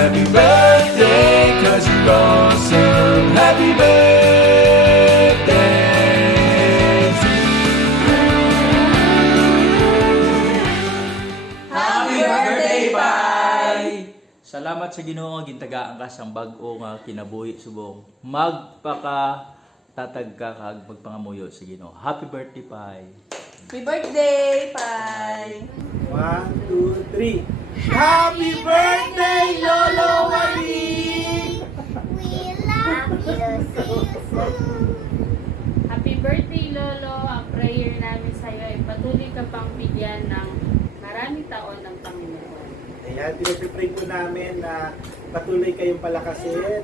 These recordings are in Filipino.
Happy birthday, 'cause you're awesome. Happy birthday to Happy birthday, Pai! Salamat sa Ginoo nga gintagaan ka sang bag-o nga kinabuhi subong. Magpaka-tatag ka kag magpangamuyo sa Ginoo. Happy birthday, Pai! Happy birthday, Pai! 1, 2, 3. Happy birthday, Lolo Wani! We love you. See you soon. Happy birthday, Lolo. Ang prayer namin sa iyo ay patuloy ka pang bigyan ng maraming taon ng Panginoon. Ayan, pinag-pray po namin na patuloy kayong palakasin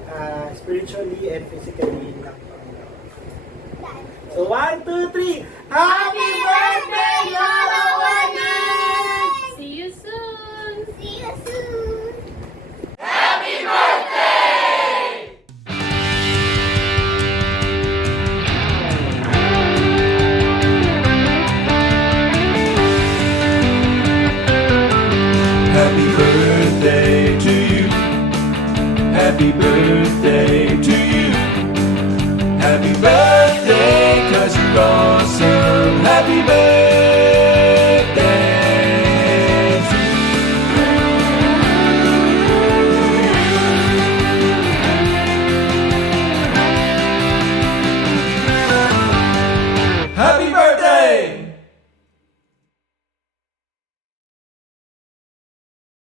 spiritually and physically ng Panginoon. So, 1, 2, 3. Happy birthday, Lolo Wani! See you soon! See you soon. happy birthday to you. Happy birthday.